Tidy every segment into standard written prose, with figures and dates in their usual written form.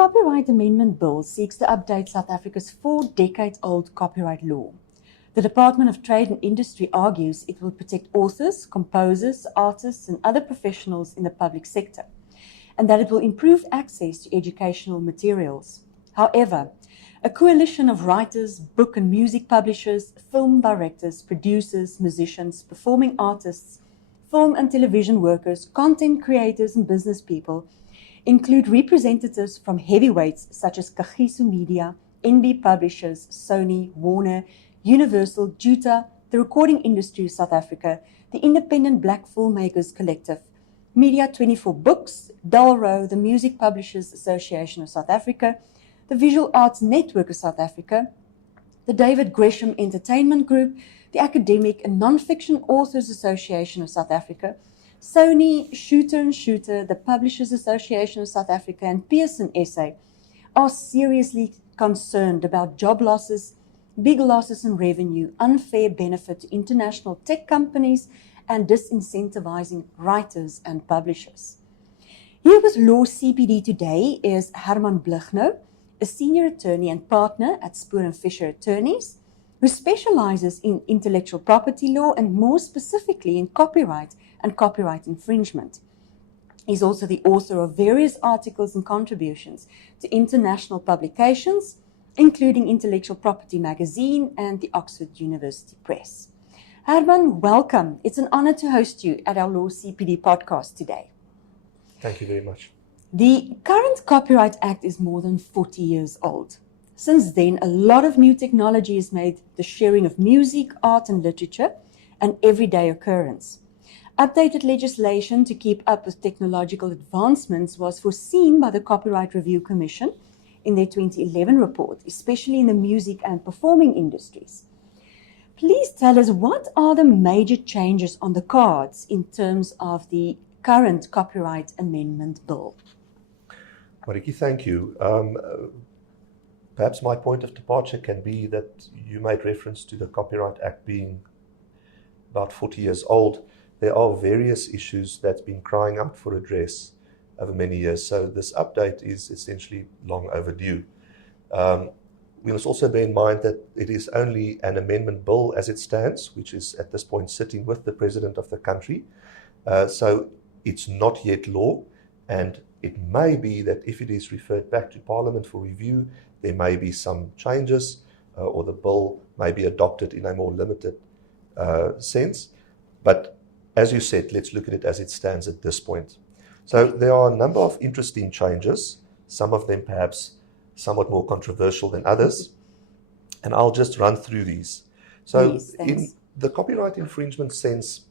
Copyright Amendment Bill seeks to update South Africa's 4-decade-old copyright law. The Department of Trade and Industry argues it will protect authors, composers, artists, and other professionals in the public sector, and that it will improve access to educational materials. However, a coalition of writers, book and music publishers, film directors, producers, musicians, performing artists, film and television workers, content creators, and business people include representatives from heavyweights such as Kagiso Media, NB Publishers, Sony, Warner, Universal, Juta, the Recording Industry of South Africa, the Independent Black Filmmakers Collective, Media 24 Books, Dalro, the Music Publishers Association of South Africa, the Visual Arts Network of South Africa, the David Gresham Entertainment Group, the Academic and Non-Fiction Authors Association of South Africa, Sony, Shooter & Shooter, the Publishers Association of South Africa, and Pearson SA are seriously concerned about job losses, big losses in revenue, unfair benefit to international tech companies, and disincentivizing writers and publishers. Here with LAWcpd today is Herman Bligno, a senior attorney and partner at Spoor & Fisher Attorneys, who specializes in intellectual property law and more specifically in copyright and copyright infringement. He's also the author of various articles and contributions to international publications, including Intellectual Property Magazine and the Oxford University Press. Herman, welcome. It's an honor to host you at our LAWcpd podcast today. Thank you very much. The current Copyright Act is more than 40 years old. Since then, a lot of new technology has made the sharing of music, art, and literature an everyday occurrence. Updated legislation to keep up with technological advancements was foreseen by the Copyright Review Commission in their 2011 report, especially in the music and performing industries. Please tell us, what are the major changes on the cards in terms of the current Copyright Amendment Bill? Mariki, thank you. Perhaps my point of departure can be that you made reference to the Copyright Act being about 40 years old. There are various issues that's been crying out for redress over many years, so this update is essentially long overdue. We must also bear in mind that it is only an amendment bill as it stands, which is at this point sitting with the President of the country. So it's not yet law, and it may be that if it is referred back to Parliament for review, there may be some changes, or the bill may be adopted in a more limited sense. But as you said, let's look at it as it stands at this point. So there are a number of interesting changes, some of them perhaps somewhat more controversial than others, and I'll just run through these. So in the copyright infringement sense,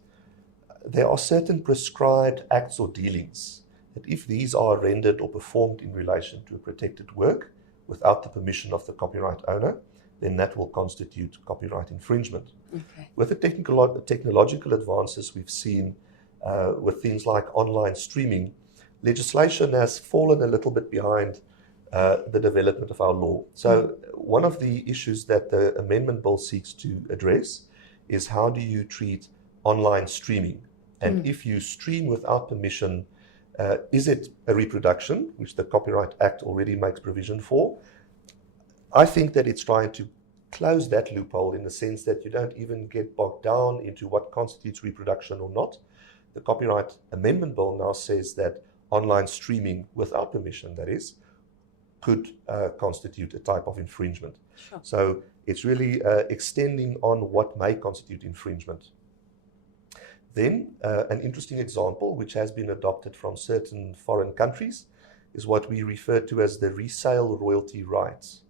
there are certain prescribed acts or dealings that if these are rendered or performed in relation to a protected work without the permission of the copyright owner, then that will constitute copyright infringement. Okay. With the technological advances we've seen with things like online streaming, legislation has fallen a little bit behind the development of our law. So one of the issues that the amendment bill seeks to address is how do you treat online streaming? And if you stream without permission, is it a reproduction, which the Copyright Act already makes provision for? I think that it's trying to close that loophole in the sense that you don't even get bogged down into what constitutes reproduction or not. The Copyright Amendment Bill now says that online streaming without permission, that is, could constitute a type of infringement. Sure. So it's really extending on what may constitute infringement. Then an interesting example, which has been adopted from certain foreign countries, is what we refer to as the resale royalty rights.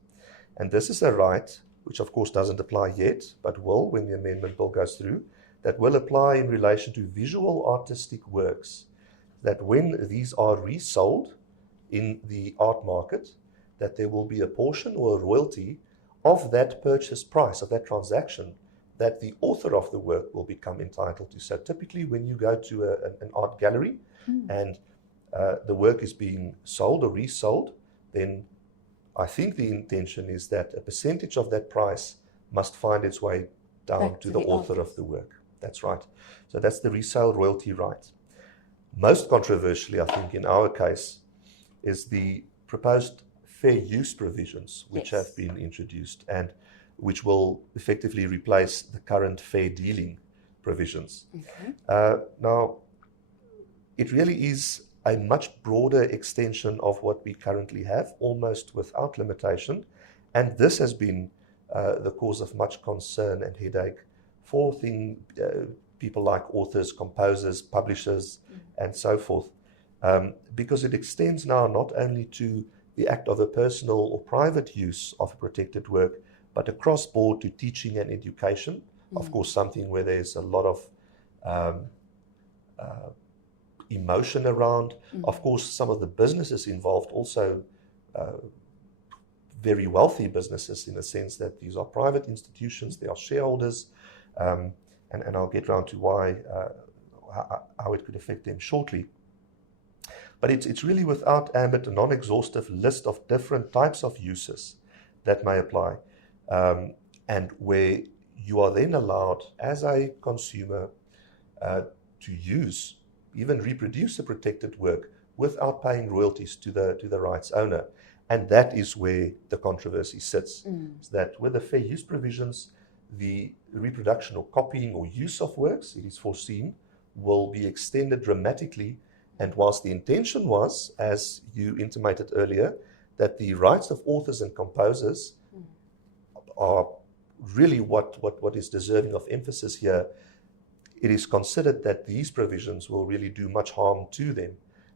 And this is a right, which of course doesn't apply yet, but will when the amendment bill goes through, that will apply in relation to visual artistic works, that when these are resold in the art market, that there will be a portion or a royalty of that purchase price, of that transaction, that the author of the work will become entitled to. So typically when you go to an art gallery and the work is being sold or resold, then I think the intention is that a percentage of that price must find its way down to the author of the work. That's right. So that's the resale royalty right. Most controversially, I think, in our case, is the proposed fair use provisions which Yes. have been introduced and which will effectively replace the current fair dealing provisions. Now, it really is a much broader extension of what we currently have, almost without limitation, and this has been the cause of much concern and headache for people like authors, composers, publishers, and so forth, because it extends now not only to the act of a personal or private use of a protected work, but across board to teaching and education. Of course, something where there's a lot of emotion around. Of course, some of the businesses involved also very wealthy businesses, in the sense that these are private institutions, they are shareholders, and I'll get around to why, how it could affect them shortly. But it's really without ambit a non-exhaustive list of different types of uses that may apply, and where you are then allowed as a consumer to use, even reproduce a protected work without paying royalties to the rights owner. And that is where the controversy sits. Is that with the fair use provisions, the reproduction or copying or use of works, it is foreseen, will be extended dramatically. And whilst the intention was, as you intimated earlier, that the rights of authors and composers are really what is deserving of emphasis here, it is considered that these provisions will really do much harm to them,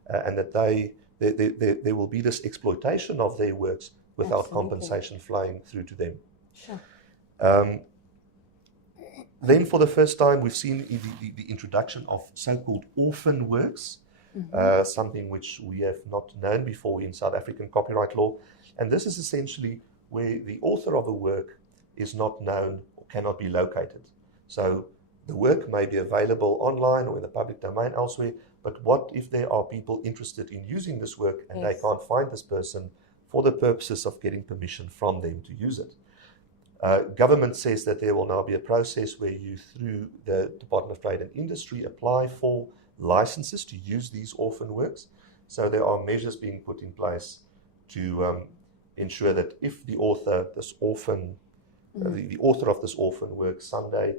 and that there will be this exploitation of their works without compensation flowing through to them. Sure. Then for the first time, we've seen the introduction of so-called orphan works, something which we have not known before in South African copyright law. And this is essentially where the author of a work is not known or cannot be located. So the work may be available online or in the public domain elsewhere, but what if there are people interested in using this work and they can't find this person for the purposes of getting permission from them to use it? Government says that there will now be a process where you, through the Department of Trade and Industry, apply for licenses to use these orphan works. So there are measures being put in place to ensure that if the author, this orphan, the author of this orphan work someday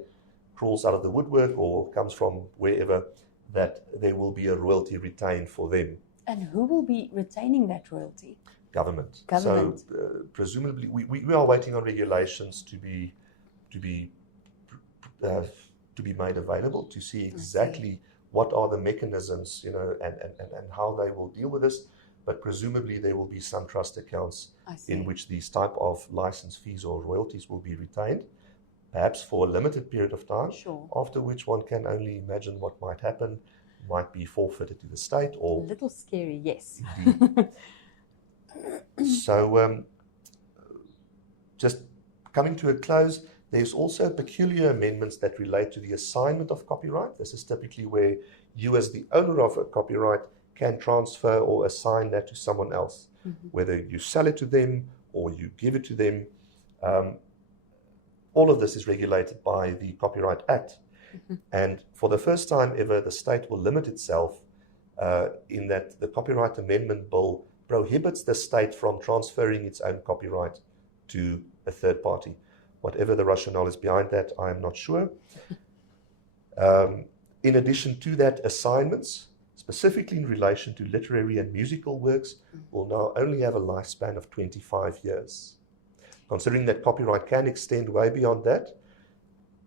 crawls out of the woodwork or comes from wherever, that there will be a royalty retained for them. And who will be retaining that royalty? Government. Government. So presumably, we are waiting on regulations to be made available to see exactly what are the mechanisms, and how they will deal with this. But presumably there will be some trust accounts in which these type of license fees or royalties will be retained, perhaps for a limited period of time, after which one can only imagine what might happen, might be forfeited to the state or... A little scary, yes. So just coming to a close, there's also peculiar amendments that relate to the assignment of copyright. This is typically where you as the owner of a copyright can transfer or assign that to someone else, whether you sell it to them or you give it to them. All of this is regulated by the Copyright Act. And for the first time ever, the state will limit itself in that the Copyright Amendment Bill prohibits the state from transferring its own copyright to a third party. Whatever the rationale is behind that, I am not sure. In addition to that, assignments, specifically in relation to literary and musical works, will now only have a lifespan of 25 years. Considering that copyright can extend way beyond that,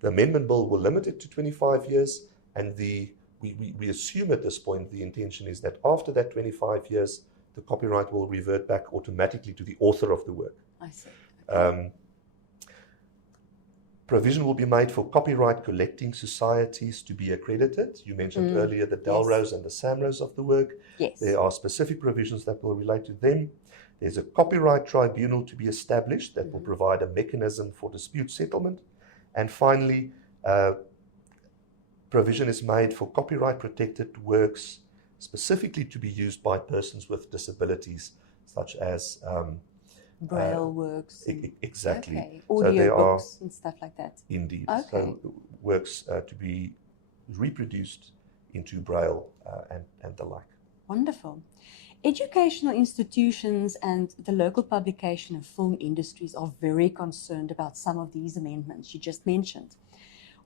the amendment bill will limit it to 25 years, and we assume at this point the intention is that after that 25 years, the copyright will revert back automatically to the author of the work. I see. Okay. Provision will be made for copyright collecting societies to be accredited. You mentioned earlier the Delrose and the Samrose of the work. Yes. There are specific provisions that will relate to them. There's a copyright tribunal to be established that will provide a mechanism for dispute settlement. And finally, provision is made for copyright protected works specifically to be used by persons with disabilities, such as Braille works. Exactly. Okay. Audio books and stuff like that. Indeed. Okay. So works to be reproduced into Braille and the like. Wonderful. Educational institutions and the local publication and film industries are very concerned about some of these amendments you just mentioned.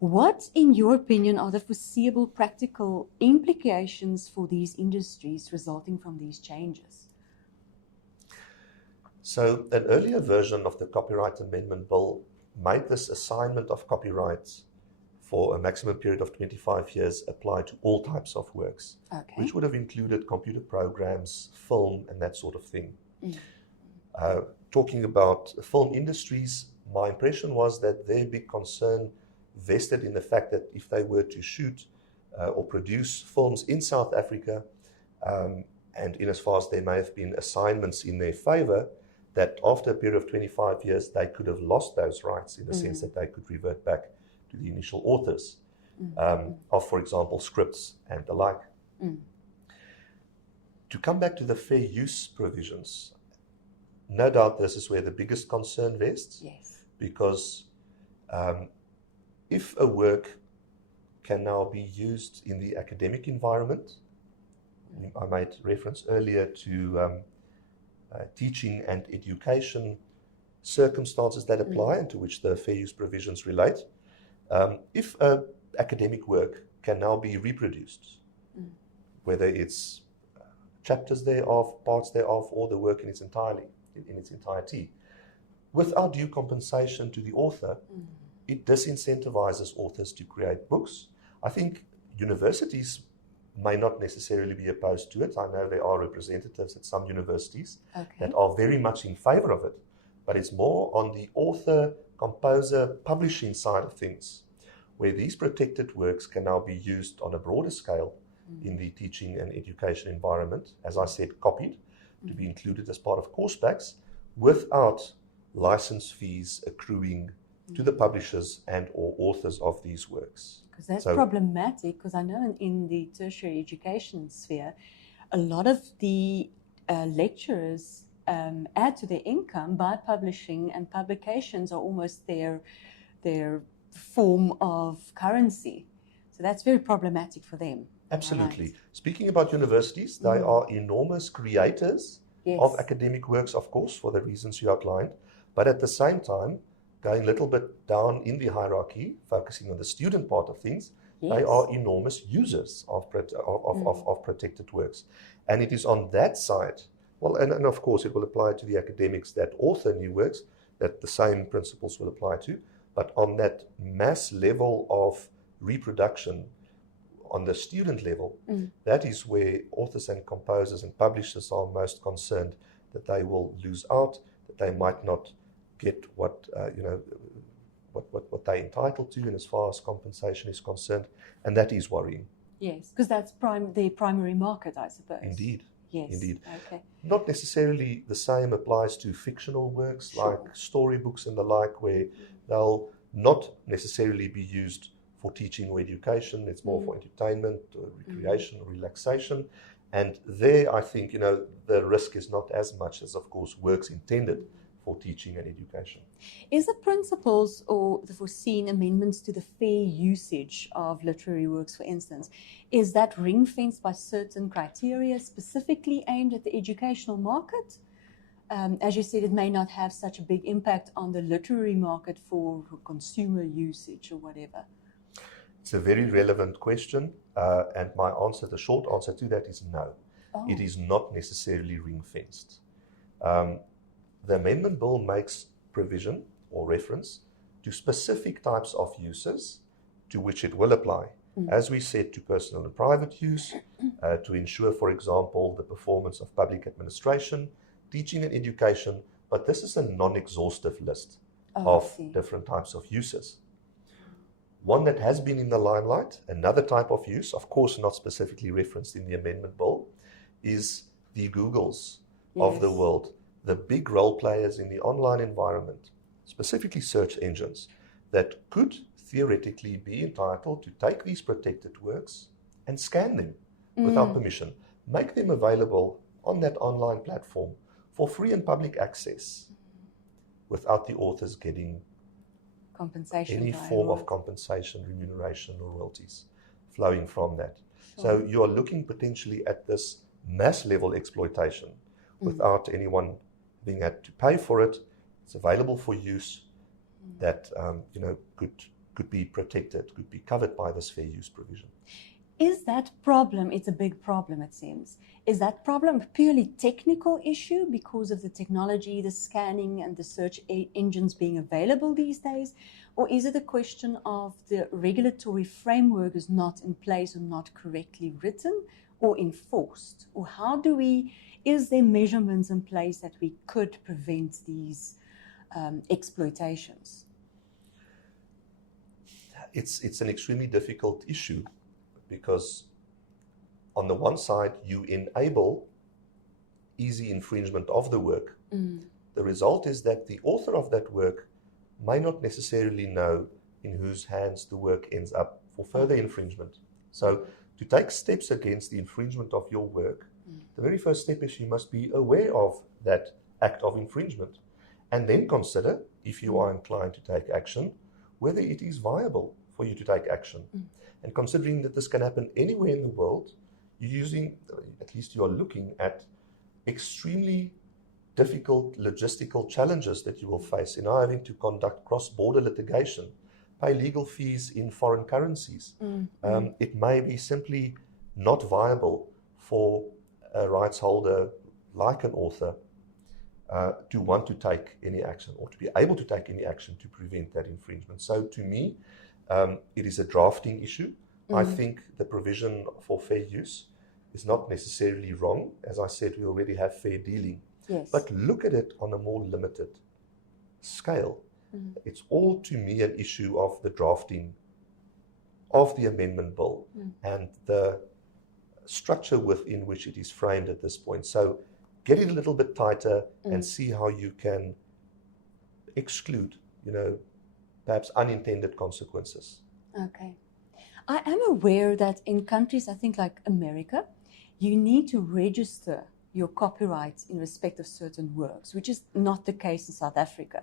What, in your opinion, are the foreseeable practical implications for these industries resulting from these changes? So an earlier version of the Copyright Amendment Bill made this assignment of copyrights for a maximum period of 25 years apply to all types of works, Okay. which would have included computer programs, film, and that sort of thing. Talking about film industries, my impression was that their big concern vested in the fact that if they were to shoot or produce films in South Africa, and in as far as there may have been assignments in their favor, that after a period of 25 years, they could have lost those rights in the sense that they could revert back to the initial authors of, for example, scripts and the like. To come back to the fair use provisions, no doubt this is where the biggest concern rests. Yes. Because if a work can now be used in the academic environment, I made reference earlier to teaching and education circumstances that apply and to which the fair use provisions relate. If an academic work can now be reproduced, whether it's chapters thereof, parts thereof, or the work in its entirety, without due compensation to the author, it disincentivizes authors to create books. I think universities may not necessarily be opposed to it. I know there are representatives at some universities that are very much in favor of it, but it's more on the author, composer, publishing side of things, where these protected works can now be used on a broader scale in the teaching and education environment, as I said, copied, to be included as part of course packs, without license fees accruing to the publishers and or authors of these works. Because that's problematic, because I know in the tertiary education sphere, a lot of the lecturers add to their income by publishing, and publications are almost their form of currency. So that's very problematic for them. Absolutely. Right. Speaking about universities, they are enormous creators of academic works, of course, for the reasons you outlined, but at the same time, going a little bit down in the hierarchy, focusing on the student part of things, they are enormous users of protected works. And it is on that side, well, and of course it will apply to the academics that author new works, that the same principles will apply to, but on that mass level of reproduction, on the student level, that is where authors and composers and publishers are most concerned that they will lose out, that they might not get what they're entitled to, and as far as compensation is concerned, and that is worrying. Yes, because that's the primary market, I suppose. Indeed. Yes. Indeed. Okay. Not necessarily the same applies to fictional works like storybooks and the like, where they'll not necessarily be used for teaching or education. It's more for entertainment or recreation or relaxation. And there, I think, the risk is not as much as, of course, works intended for teaching and education. Is the principles or the foreseen amendments to the fair usage of literary works, for instance, is that ring-fenced by certain criteria specifically aimed at the educational market? As you said, it may not have such a big impact on the literary market for consumer usage or whatever. It's a very relevant question, and my answer, the short answer to that is no. It is not necessarily ring-fenced. The amendment bill makes provision or reference to specific types of uses to which it will apply. As we said, to personal and private use, to ensure, for example, the performance of public administration, teaching and education, but this is a non-exhaustive list of different types of uses. One that has been in the limelight, another type of use, of course not specifically referenced in the amendment bill, is the Googles of the world, the big role players in the online environment, specifically search engines, that could theoretically be entitled to take these protected works and scan them without permission, make them available on that online platform for free and public access without the authors getting any form of compensation, remuneration, or royalties flowing from that. So you are looking potentially at this mass level exploitation without anyone being had to pay for it. It's available for use that could be protected, could be covered by this fair use provision. Is that problem, it's a big problem it seems, is that problem a purely technical issue because of the technology, the scanning and the search engines being available these days? Or is it a question of the regulatory framework is not in place or not correctly written or enforced? Or is there measurements in place that we could prevent these exploitations? It's an extremely difficult issue because on the one side, you enable easy infringement of the work. The result is that the author of that work may not necessarily know in whose hands the work ends up for further infringement. So to take steps against the infringement of your work, the very first step is you must be aware of that act of infringement and then consider, if you are inclined to take action, whether it is viable for you to take action. And considering that this can happen anywhere in the world, you are looking at extremely difficult logistical challenges that you will face in having to conduct cross-border litigation, pay legal fees in foreign currencies. It may be simply not viable for a rights holder like an author to want to take any action or to be able to take any action to prevent that infringement. So to me, it is a drafting issue. I think the provision for fair use is not necessarily wrong. As I said, we already have fair dealing. Yes. But look at it on a more limited scale. It's all, to me, an issue of the drafting of the amendment bill and the structure within which it is framed at this point. So get it a little bit tighter and see how you can exclude, perhaps unintended consequences. Okay. I am aware that in countries, I think like America, you need to register your copyright in respect of certain works, which is not the case in South Africa.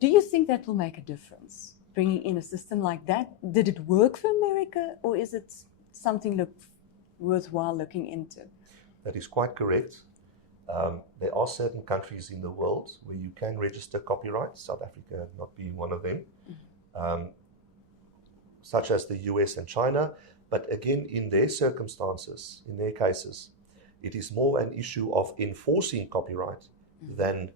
Do you think that will make a difference, bringing in a system like that? Did it work for America, or is it something worthwhile looking into? That is quite correct. There are certain countries in the world where you can register copyright, South Africa not being one of them, such as the US and China. But again, in their circumstances, in their cases, it is more an issue of enforcing copyright than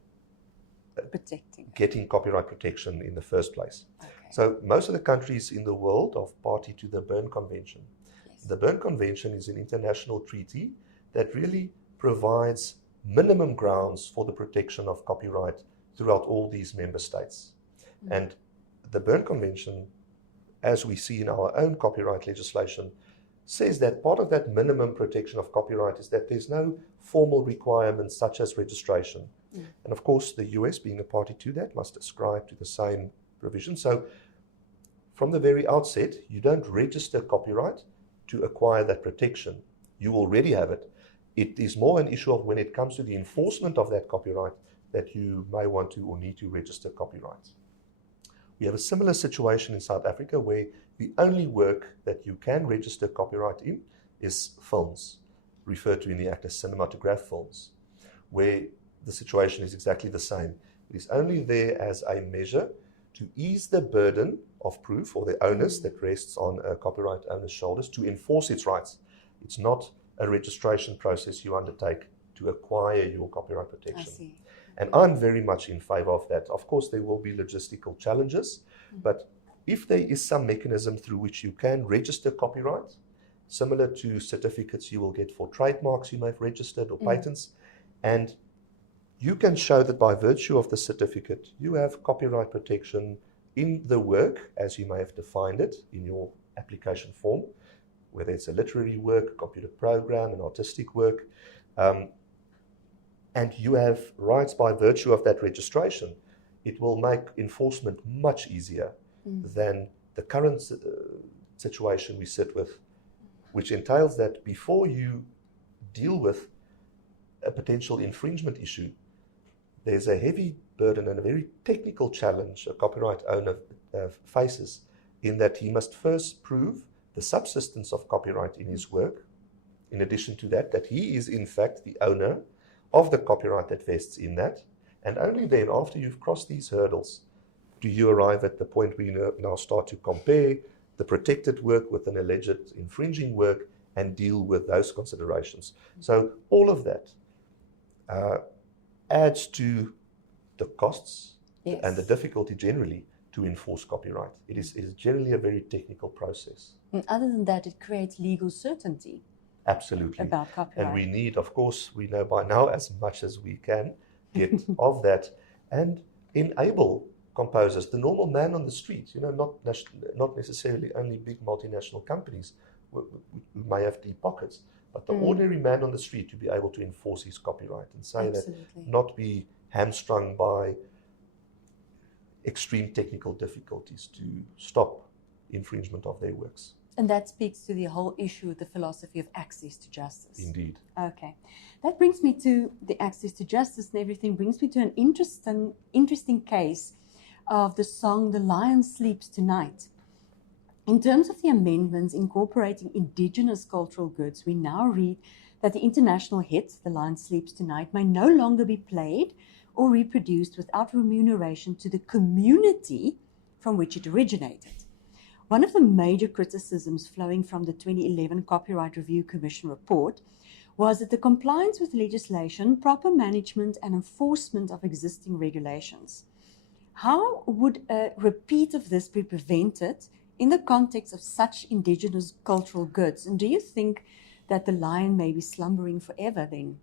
getting copyright protection in the first place. Okay. So most of the countries in the world are party to the Berne Convention. Yes. The Berne Convention is an international treaty that really provides minimum grounds for the protection of copyright throughout all these member states. And the Berne Convention, as we see in our own copyright legislation, says that part of that minimum protection of copyright is that there's no formal requirements such as registration. And of course, the US, being a party to that, must ascribe to the same provision. So from the very outset, you don't register copyright to acquire that protection. You already have it. It is more an issue of when it comes to the enforcement of that copyright that you may want to or need to register copyright. We have a similar situation in South Africa where the only work that you can register copyright in is films, referred to in the Act as cinematograph films, where the situation is exactly the same. It is only there as a measure to ease the burden of proof or the onus that rests on a copyright owner's shoulders to enforce its rights. It's not a registration process you undertake to acquire your copyright protection. I see. And I'm very much in favor of that. Of course, there will be logistical challenges, but if there is some mechanism through which you can register copyright, similar to certificates you will get for trademarks you may have registered or patents, and you can show that by virtue of the certificate, you have copyright protection in the work as you may have defined it in your application form, whether it's a literary work, a computer program, an artistic work, and you have rights by virtue of that registration, it will make enforcement much easier than the current situation we sit with, which entails that before you deal with a potential infringement issue, there's a heavy burden and a very technical challenge a copyright owner faces in that he must first prove the subsistence of copyright in his work. in addition to that, that he is in fact the owner of the copyright that vests in that. And only then, after you've crossed these hurdles, do you arrive at the point where you now start to compare the protected work with an alleged infringing work and deal with those considerations. So all of that adds to the costs and the difficulty generally to enforce copyright. It is generally a very technical process. And other than that, it creates legal certainty. Absolutely. About copyright. And we need, of course, we know by now as much as we can get of that and enable composers, the normal man on the street, not necessarily only big multinational companies who may have deep pockets, but the ordinary man on the street to be able to enforce his copyright and say Absolutely. that, not be hamstrung by extreme technical difficulties to stop infringement of their works. And that speaks to the whole issue of the philosophy of access to justice. Indeed. Okay. That brings me to the access to justice and everything, brings me to an interesting case of the song The Lion Sleeps Tonight. In terms of the amendments incorporating indigenous cultural goods, we now read that the international hit, The Lion Sleeps Tonight, may no longer be played or reproduced without remuneration to the community from which it originated. One of the major criticisms flowing from the 2011 Copyright Review Commission report was that the compliance with legislation, proper management and enforcement of existing regulations. How would a repeat of this be prevented in the context of such indigenous cultural goods? And do you think that the lion may be slumbering forever then?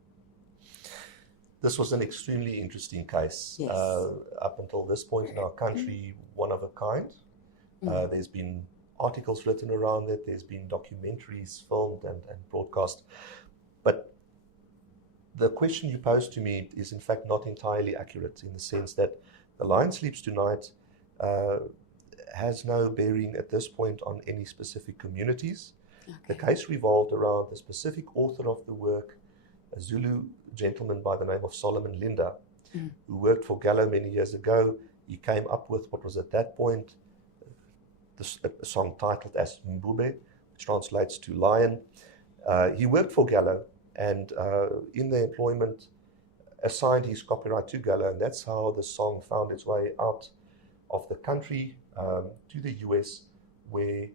This was an extremely interesting case. Yes. Up until this point in our country, one of a kind. There's been articles written around it, there's been documentaries filmed and broadcast. But the question you posed to me is in fact not entirely accurate, in the sense that The Lion Sleeps Tonight has no bearing at this point on any specific communities. Okay. The case revolved around the specific author of the work, a Zulu gentleman by the name of Solomon Linda, who worked for Gallo many years ago. He came up with what was at that point a song titled as Mbube, which translates to lion. He worked for Gallo and in the employment assigned his copyright to Gallo, and that's how the song found its way out of the country to the US, where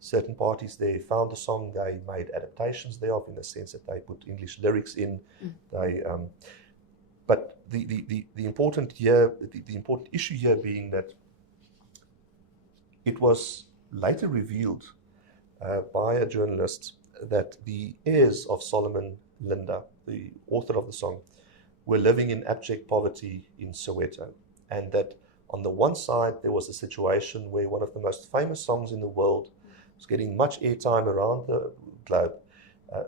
certain parties there found the song. They made adaptations thereof in the sense that they put English lyrics in. But the important issue here being that it was later revealed by a journalist that the heirs of Solomon Linda, the author of the song, were living in abject poverty in Soweto, and that on the one side there was a situation where one of the most famous songs in the world was getting much airtime around the globe,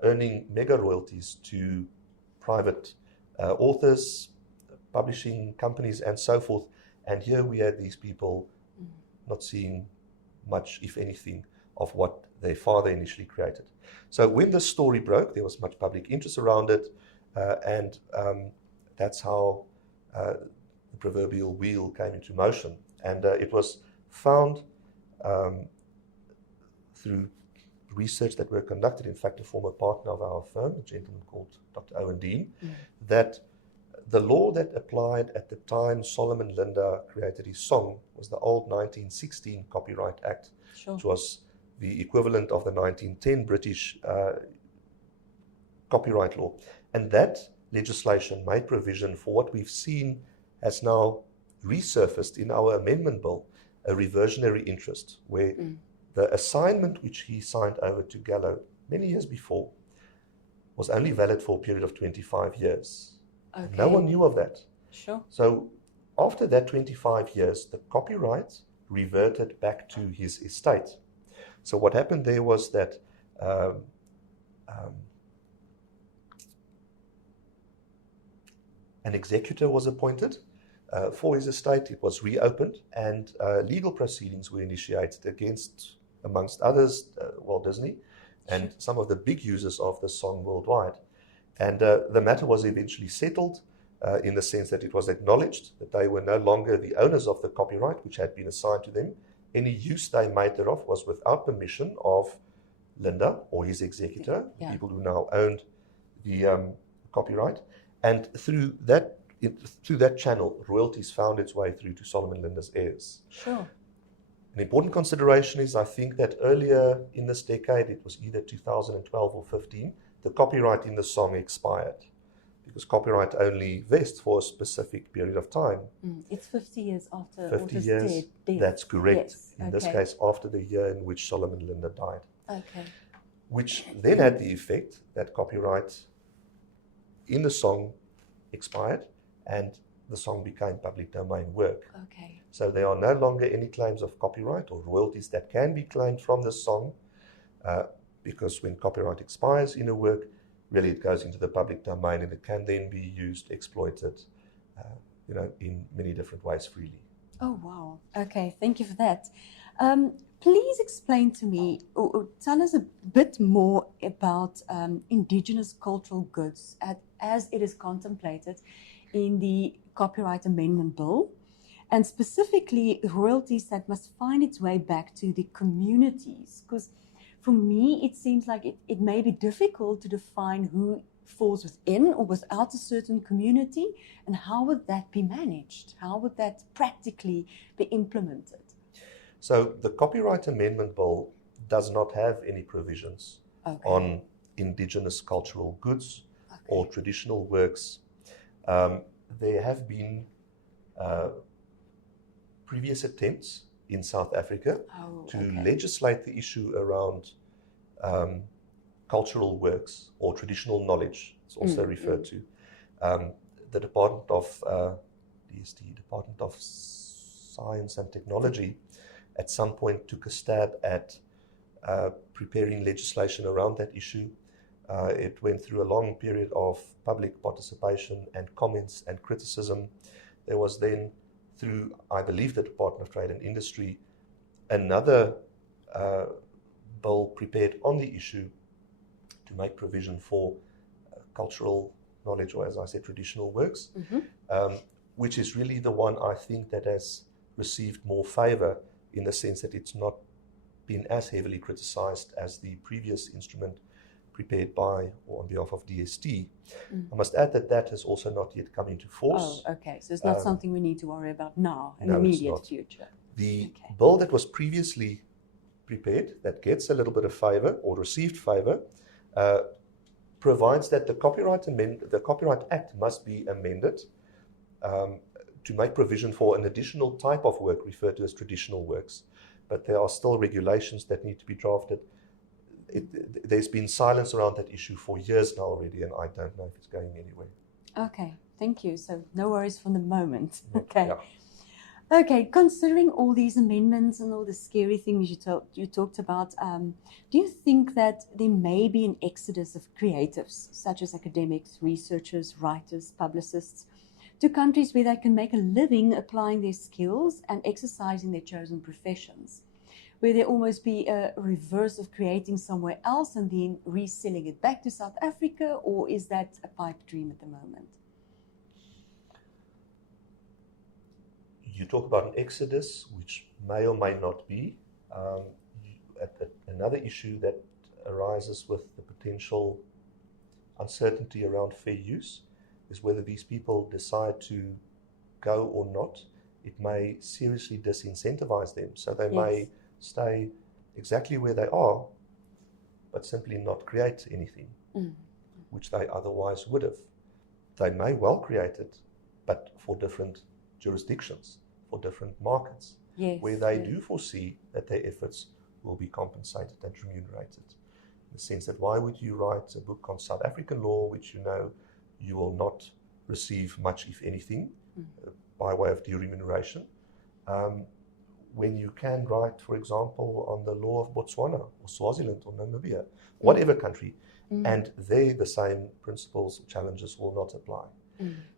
earning mega royalties to private authors, publishing companies and so forth, and here we had these people not seeing much, if anything, of what their father initially created. So when the story broke, there was much public interest around it, and that's how the proverbial wheel came into motion. And it was found through research that were conducted, in fact, a former partner of our firm, a gentleman called Dr. Owen Dean, that the law that applied at the time Solomon Linda created his song was the old 1916 Copyright Act, which was the equivalent of the 1910 British copyright law. And that legislation made provision for what we've seen has now resurfaced in our amendment bill, a reversionary interest, where the assignment which he signed over to Gallo many years before was only valid for a period of 25 years. Okay. No one knew of that. Sure. So after that 25 years, the copyright reverted back to his estate. So what happened there was that an executor was appointed for his estate. It was reopened, and legal proceedings were initiated against, amongst others, Walt Disney and some of the big users of the song worldwide. And the matter was eventually settled in the sense that it was acknowledged that they were no longer the owners of the copyright which had been assigned to them. Any use they made thereof was without permission of Linda or his executor, the Yeah. people who now owned the copyright, and through that channel, royalties found its way through to Solomon Linda's heirs. Sure. An important consideration is, I think, that earlier in this decade, it was either 2012 or 15, the copyright in the song expired, because copyright only vests for a specific period of time. It's 50 years after 50 author's years, death. that's correct. Yes. In this case, after the year in which Solomon Linda died. Okay. Which then had the effect that copyright in the song expired and the song became public domain work. Okay. So there are no longer any claims of copyright or royalties that can be claimed from this song, because when copyright expires in a work, really it goes into the public domain and it can then be used, exploited, in many different ways freely. Oh, wow. Okay, thank you for that. Please explain to me, or tell us a bit more about indigenous cultural goods as it is contemplated in the Copyright Amendment Bill, and specifically royalties that must find its way back to the communities. Because for me, it seems like it may be difficult to define who falls within or without a certain community, and how would that be managed? How would that practically be implemented? So the Copyright Amendment Bill does not have any provisions on indigenous cultural goods or traditional works. There have been previous attempts in South Africa to legislate the issue around cultural works or traditional knowledge. It's also referred to. The Department of Department of Science and Technology, at some point took a stab at preparing legislation around that issue. It went through a long period of public participation and comments and criticism. There was then, through, I believe, the Department of Trade and Industry, another bill prepared on the issue to make provision for cultural knowledge, or as I said, traditional works, which is really the one I think that has received more favor, in the sense that it's not been as heavily criticized as the previous instrument prepared by or on behalf of DST. I must add that has also not yet come into force. Oh, okay. So it's not something we need to worry about now, in the No, immediate future. The bill that was previously prepared, that gets a little bit of favor or received favor, provides that the Copyright Act must be amended to make provision for an additional type of work referred to as traditional works. But there are still regulations that need to be drafted. There's been silence around that issue for years now already, and I don't know if it's going anywhere. Okay, thank you. So no worries from the moment. Okay. Yeah. Okay, considering all these amendments and all the scary things you talked about, do you think that there may be an exodus of creatives, such as academics, researchers, writers, publicists, to countries where they can make a living applying their skills and exercising their chosen professions? Where there almost be a reverse of creating somewhere else and then reselling it back to South Africa, or is that a pipe dream at the moment? You talk about an exodus, which may or may not be. Another issue that arises with the potential uncertainty around fair use is whether these people decide to go or not. It may seriously disincentivize them. So they may stay exactly where they are, but simply not create anything, which they otherwise would have. They may well create it, but for different jurisdictions, for different markets, where they do foresee that their efforts will be compensated and remunerated. In the sense that, why would you write a book on South African law, which you know you will not receive much, if anything, by way of due remuneration, when you can write, for example, on the law of Botswana or Swaziland or Namibia, whatever country, and there the same principles, challenges will not apply.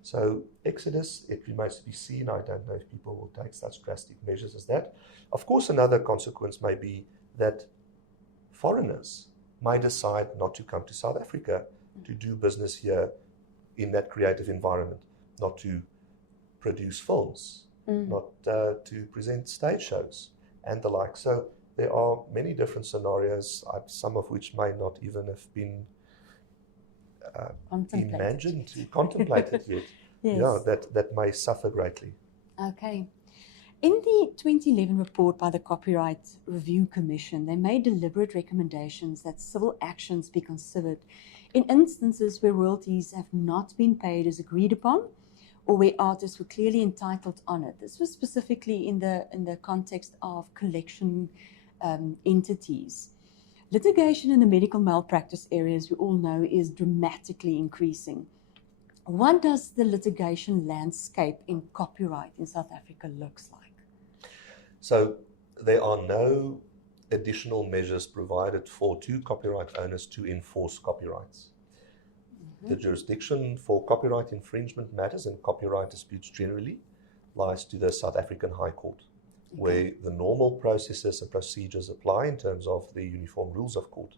So exodus, it remains to be seen. I don't know if people will take such drastic measures as that. Of course, another consequence may be that foreigners may decide not to come to South Africa to do business here in that creative environment, not to produce films, not to present stage shows and the like. So there are many different scenarios, some of which may not even have been contemplated yet. Yes. Yeah, that may suffer greatly. Okay. In the 2011 report by the Copyright Review Commission, they made deliberate recommendations that civil actions be considered in instances where royalties have not been paid as agreed upon or where artists were clearly entitled on it. This was specifically in the context of collection entities. Litigation in the medical malpractice area, as we all know, is dramatically increasing. What does the litigation landscape in copyright in South Africa looks like? So there are no additional measures provided to copyright owners to enforce copyrights. The jurisdiction for copyright infringement matters and copyright disputes generally lies to the South African High Court, where the normal processes and procedures apply in terms of the uniform rules of court.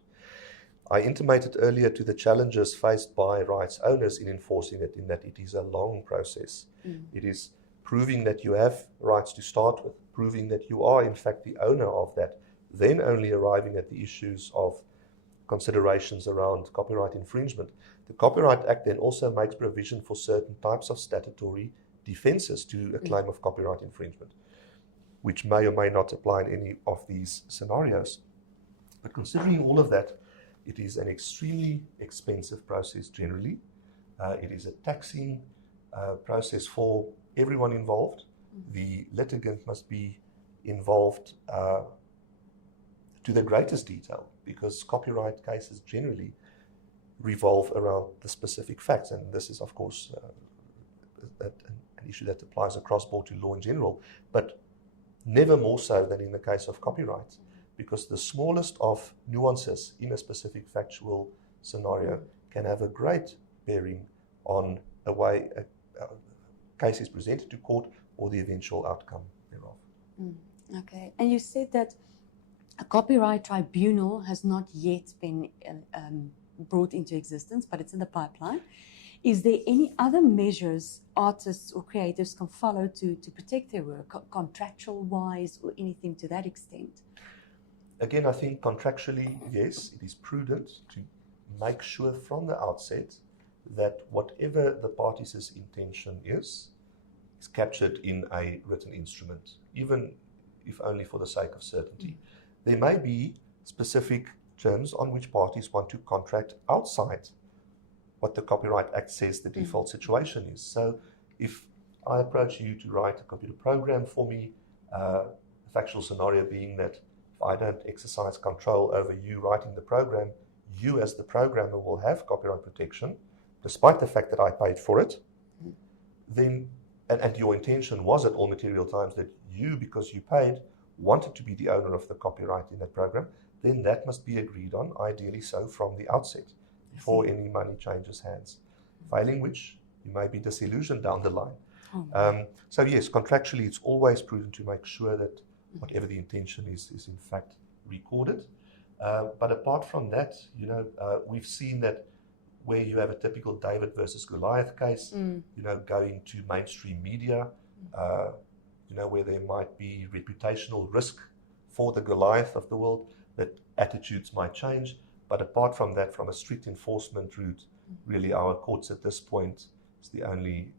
I intimated earlier to the challenges faced by rights owners in enforcing it, in that it is a long process. It is proving that you have rights to start with, proving that you are in fact the owner of that, then only arriving at the issues of considerations around copyright infringement. The Copyright Act then also makes provision for certain types of statutory defenses to a claim of copyright infringement, which may or may not apply in any of these scenarios. But considering all of that, it is an extremely expensive process generally. It is a taxing process for everyone involved. The litigant must be involved to the greatest detail, because copyright cases generally revolve around the specific facts, and this is, of course, an issue that applies across board to law in general, but never more so than in the case of copyright, because the smallest of nuances in a specific factual scenario can have a great bearing on the way a case is presented to court or the eventual outcome thereof. Okay, and you said that a copyright tribunal has not yet been brought into existence, but it's in the pipeline. Is there any other measures artists or creatives can follow to protect their work, contractual-wise or anything to that extent? Again, I think contractually, yes, it is prudent to make sure from the outset that whatever the parties' intention is captured in a written instrument, even if only for the sake of certainty. There may be specific terms on which parties want to contract outside what the Copyright Act says the default situation is. So if I approach you to write a computer program for me, the factual scenario being that if I don't exercise control over you writing the program, you as the programmer will have copyright protection, despite the fact that I paid for it, then, and your intention was at all material times that you, because you paid, wanted to be the owner of the copyright in that program, then that must be agreed on, ideally so from the outset, before any money changes hands. Failing which, you may be disillusioned down the line. So yes, contractually, it's always prudent to make sure that whatever the intention is in fact recorded. But apart from that, we've seen that where you have a typical David versus Goliath case, going to mainstream media, where there might be reputational risk for the Goliath of the world, that attitudes might change. But apart from that, from a strict enforcement route, really our courts at this point is the only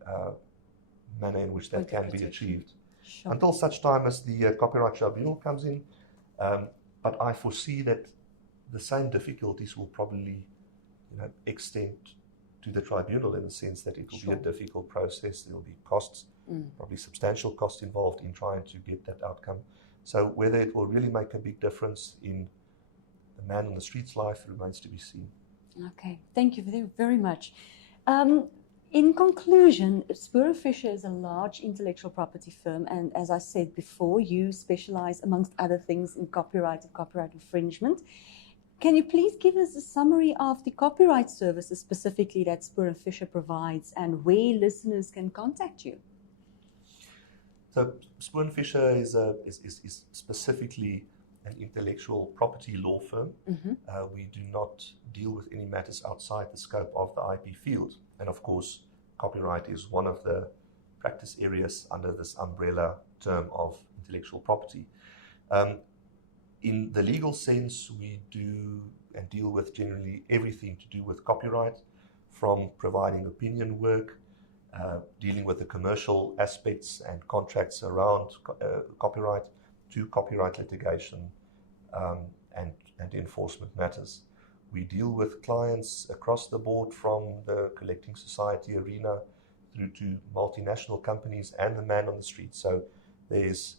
manner in which that can be achieved. Sure. Until such time as the Copyright Tribunal comes in. But I foresee that the same difficulties will probably extend to the tribunal, in the sense that it will be a difficult process. There will be costs, probably substantial costs involved in trying to get that outcome. So whether it will really make a big difference in the man on the street's life remains to be seen. Okay, thank you very much. In conclusion, Spur & Fisher is a large intellectual property firm, and as I said before, you specialize, amongst other things, in copyright and copyright infringement. Can you please give us a summary of the copyright services specifically that Spur & Fisher provides, and where listeners can contact you? So Spur & Fisher is specifically an intellectual property law firm. We do not deal with any matters outside the scope of the IP field. And of course, copyright is one of the practice areas under this umbrella term of intellectual property. In the legal sense, we do and deal with generally everything to do with copyright, from providing opinion work, dealing with the commercial aspects and contracts around copyright, to copyright litigation and enforcement matters. We deal with clients across the board, from the collecting society arena through to multinational companies and the man on the street. So there's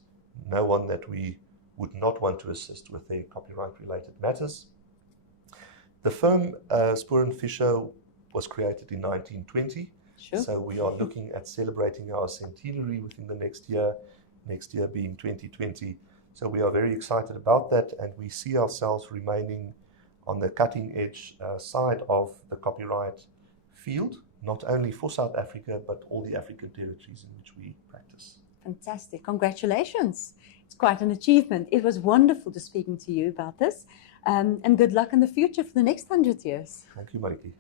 no one that we would not want to assist with their copyright-related matters. The firm Spoor & Fisher was created in 1920. Sure. So we are looking at celebrating our centenary within the next year being 2020. So we are very excited about that, and we see ourselves remaining on the cutting edge side of the copyright field, not only for South Africa, but all the African territories in which we practice. Fantastic. Congratulations. It's quite an achievement. It was wonderful to speaking to you about this, and good luck in the future for the next 100 years. Thank you, Mariki.